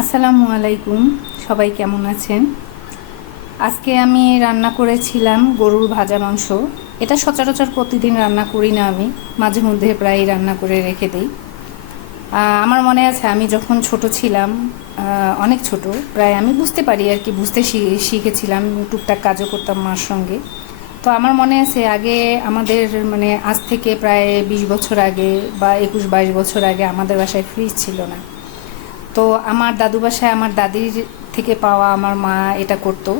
আসসালামু আলাইকুম, সবাই কেমন আছেন? আজকে আমি রান্না করেছিলাম গরুর ভাজা মাংস। এটা সচরাচর প্রতিদিন রান্না করি না আমি, মাঝে মধ্যে প্রায় রান্না করে রেখে দিই। আমার মনে আছে আমি যখন ছোট ছিলাম অনেক ছোট, প্রায় আমি বুঝতে পারি আর কি, বুঝতে শিখেছিলাম, টুকটাক কাজও করতাম মার সঙ্গে। তো আমার মনে আছে আগে আমাদের মানে আজ থেকে প্রায় বিশ বছর আগে বা একুশ বাইশ বছর আগে আমাদের বাসায় ফ্রিজ ছিল না। তো আমার দাদু বাসায় আমার দাদির থেকে পাওয়া আমার মা এটা করতো,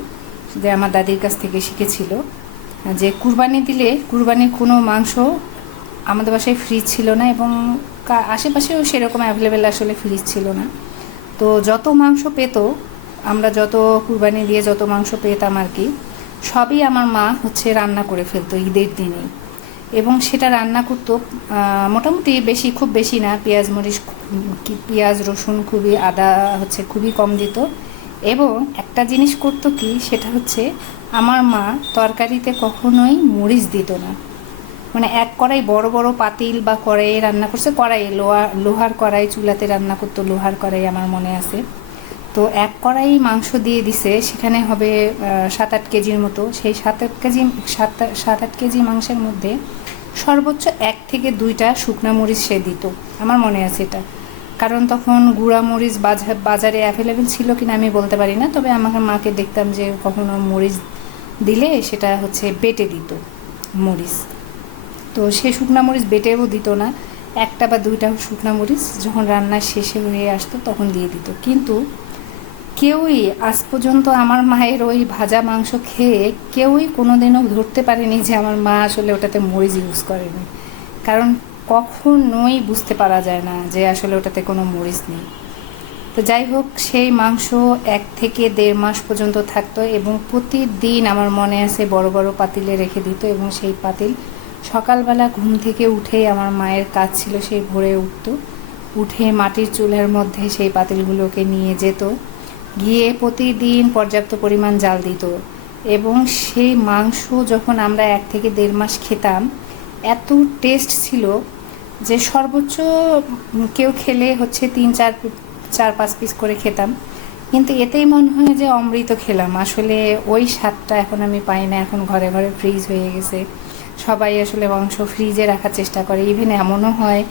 যে আমার দাদির কাছ থেকে শিখেছিল। যে কুরবানি দিলে কুরবানির কোনো মাংস আমাদের বাসায় ফ্রিজ ছিল না এবং আশেপাশেও সেরকম অ্যাভেলেবেল আসলে ফ্রিজ ছিল না। তো যত মাংস পেত, আমরা যত কুরবানি দিয়ে যত মাংস পেতাম আর কি, সবই আমার মা হচ্ছে রান্না করে ফেলতো ঈদের দিনেই। এবং সেটা রান্না করতো মোটামুটি বেশি, খুব বেশি না। পেঁয়াজ, মরিচ পেঁয়াজ, রসুন খুবই আদা হচ্ছে খুবই কম দিত। এবং একটা জিনিস করতো কি, সেটা হচ্ছে আমার মা তরকারিতে কখনোই মরিচ দিত না। মানে এক কড়াই বড় বড় পাতিল বা কড়াইয়ে রান্না করছে কড়াই লোহা, লোহার কড়াই, চুলাতে রান্না করতো, লোহার কড়াই আমার মনে আছে। তো এক কড়াই মাংস দিয়ে দিছে, সেখানে হবে সাত আট কেজির মতো। সেই সাত আট কেজি সাত সাত আট কেজি মাংসের মধ্যে সর্বোচ্চ এক থেকে দুইটা শুকনা মরিচ সে দিত। আমার মনে আছে এটা। কারণ তখন গুঁড়া মরিচ বাজা- বাজারে অ্যাভেলেবেল ছিল কিনা আমি বলতে পারি না, তবে আমাকে মাকে দেখতাম যে কখনো মরিচ দিলে সেটা হচ্ছে বেটে দিত মরিচ। তো সে শুকনা মরিচ বেটেও দিত না। একটা বা দুইটা শুকনা মরিচ যখন রান্না শেষে হয়ে আসতো তখন দিয়ে দিত। কিন্তু কেউই আজ পর্যন্ত আমার মায়ের ওই ভাজা মাংস খেয়ে কেউই কোনোদিনও ধরতে পারেনি যে আমার মা আসলে ওটাতে মরিচ ইউজ করেনি। কারণ কখনোই বুঝতে পারা যায় না যে আসলে ওটাতে কোনো মরিচ নেই। তো যাই হোক, সেই মাংস এক থেকে দেড় মাস পর্যন্ত থাকতো এবং প্রতিদিন আমার মনে আছে বড় বড় পাতিলে রেখে দিত এবং সেই পাতিল সকালবেলা ঘুম থেকে উঠেই আমার মায়ের কাজ ছিল সেই ভোরে উঠতো। উঠে মাটির চুলার মধ্যে সেই পাতিলগুলোকে নিয়ে যেত। গিয়ে প্রতিদিন পর্যাপ্ত পরিমাণ জাল দিত এবং সেই মাংস যখন আমরা এক থেকে দেড় মাস খেতাম, এত টেস্ট ছিল যে সর্বোচ্চ কেউ খেলে হচ্ছে তিন, চার চার, পাঁচ পিস করে খেতাম। কিন্তু এতেই মনে হয় যে অমৃত খেলাম। আসলে ওই স্বাদটা এখন আমি পাই না। এখন ঘরে ঘরে ফ্রিজ হয়ে গেছে। সবাই আসলে মাংস ফ্রিজে রাখার চেষ্টা করে। ইভেন এমনও হয়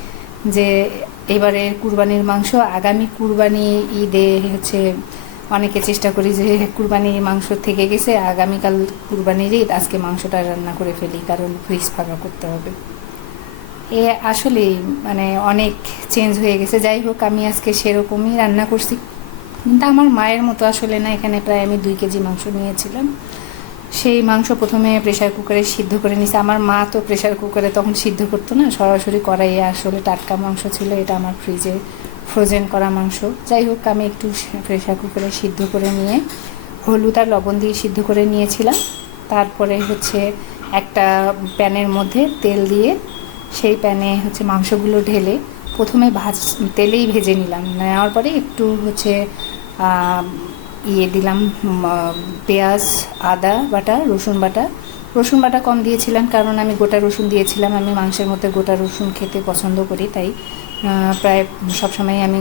যে এবারে কুরবানির মাংস, আগামী কুরবানি ঈদে হচ্ছে অনেকে চেষ্টা করি যে কুরবানির মাংস থেকে গেছে, আগামীকাল কুরবানির ঈদ, আজকে মাংসটা রান্না করে ফেলি, কারণ ফ্রিজ ফাঁকা করতে হবে। এ আসলেই মানে অনেক চেঞ্জ হয়ে গেছে। যাই হোক, আমি আজকে সেরকমই রান্না করছি। কিন্তু আমার মায়ের মতো আসলে না, এখানে প্রায় আমি দুই কেজি মাংস নিয়েছিলাম। সেই মাংস প্রথমে প্রেশার কুকারে সিদ্ধ করে নিয়েছি। আমার মা তো প্রেশার কুকারে তখন সিদ্ধ করতো না, সরাসরি কড়াইয়ে আসলে টাটকা মাংস ছিল, এটা আমার ফ্রিজে ফ্রোজেন করা মাংস। যাই হোক আমি একটু প্রেশার কুকারে সিদ্ধ করে নিয়ে, হলুদ আর লবণ দিয়ে সিদ্ধ করে নিয়েছিলাম। তারপরে হচ্ছে একটা প্যানের মধ্যে তেল দিয়ে সেই প্যানে হচ্ছে মাংসগুলো ঢেলে প্রথমে ভাজ, তেলেই ভেজে নিলাম। নেওয়ার পরে একটু হচ্ছে ইয়ে দিলাম পেঁয়াজ, আদা বাটা, রসুন বাটা। রসুন বাটা কম দিয়েছিলাম, কারণ আমি গোটা রসুন দিয়েছিলাম। আমি মাংসের মধ্যে গোটা রসুন খেতে পছন্দ করি, তাই প্রায় সবসময় আমি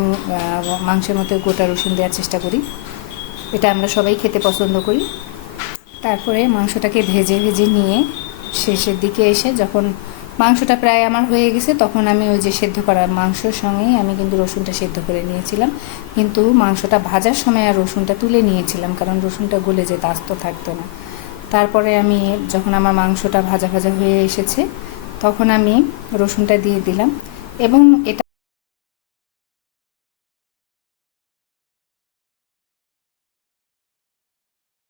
মাংসের মধ্যে গোটা রসুন দেওয়ার চেষ্টা করি। এটা আমরা সবাই খেতে পছন্দ করি। তারপরে মাংসটাকে ভেজে ভেজে নিয়ে শেষের দিকে এসে যখন মাংসটা প্রায় আমার হয়ে গেছে, তখন আমি ওই যে সেদ্ধ করা মাংসর সঙ্গেই আমি কিন্তু রসুনটা সেদ্ধ করে নিয়েছিলাম। কিন্তু মাংসটা ভাজার সময় আর রসুনটা তুলে নিয়েছিলাম, কারণ রসুনটা গলে যেতে, আস্ত থাকতো না। তারপরে আমি যখন আমার মাংসটা ভাজা ভাজা হয়ে এসেছে, তখন আমি রসুনটা দিয়ে দিলাম। এবং এটা